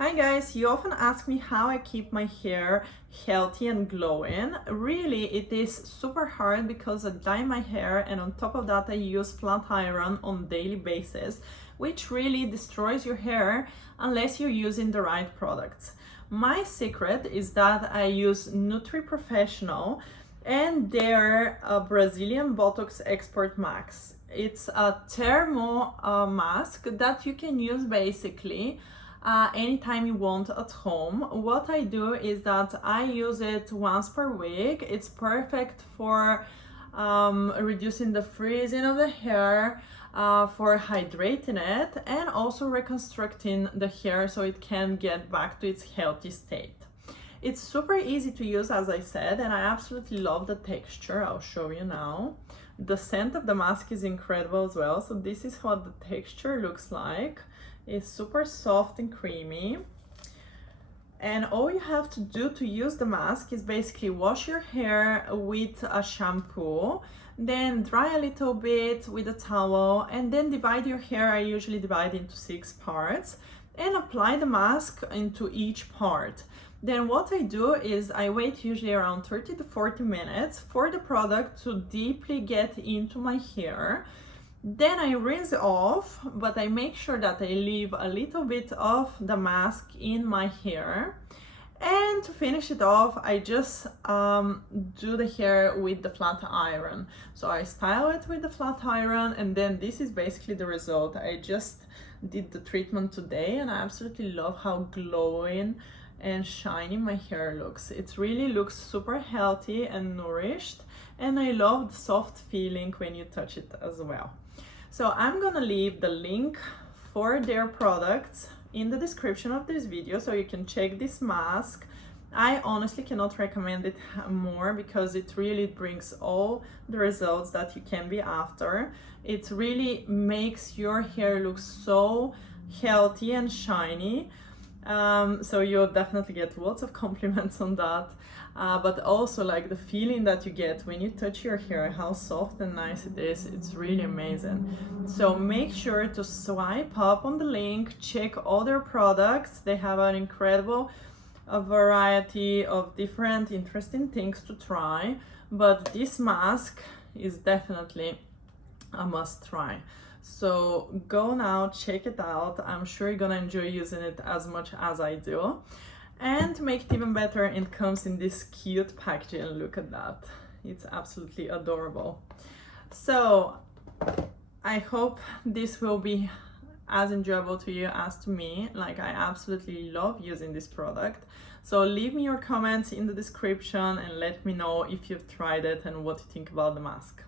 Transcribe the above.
Hi guys, you often ask me how I keep my hair healthy and glowing. Really, it is super hard because I dye my hair and on top of that I use flat iron on daily basis, which really destroys your hair unless you're using the right products. My secret is that I use Nutree Professional and their Brazilian Botox Export Max. It's a thermo mask that you can use basically anytime you want at home. What I do is that I use it once per week. It's perfect for reducing the freezing of the hair, for hydrating it, and also reconstructing the hair so it can get back to its healthy state. It's super easy to use, as I said, and I absolutely love the texture. I'll show you now. The scent of the mask is incredible as well. So this is what the texture looks like. It's super soft and creamy. And all you have to do to use the mask is basically wash your hair with a shampoo, then dry a little bit with a towel, and then divide your hair. I usually divide into 6 parts and apply the mask into each part. Then what I do is I wait usually around 30 to 40 minutes for the product to deeply get into my hair. Then I rinse off, but I make sure that I leave a little bit of the mask in my hair. And to finish it off, I just do the hair with the flat iron. So I style it with the flat iron, and then this is basically the result. I just did the treatment today and I absolutely love how glowing and shiny my hair looks. It really looks super healthy and nourished, and I love the soft feeling when you touch it as well. So I'm gonna leave the link for their products in the description of this video so you can check this mask. I honestly cannot recommend it more because it really brings all the results that you can be after. It really makes your hair look so healthy and shiny. So you'll definitely get lots of compliments on that, but also like the feeling that you get when you touch your hair, how soft and nice it is. It's really amazing. So make sure to swipe up on the link, check all their products. They have an incredible variety of different interesting things to try, but this mask is definitely a must try. So go now, check it out. I'm sure you're gonna enjoy using it as much as I do. And to make it even better, it comes in this cute packaging. Look at that. It's absolutely adorable. So I hope this will be as enjoyable to you as to me. Like, I absolutely love using this product. So leave me your comments in the description and let me know if you've tried it and what you think about the mask.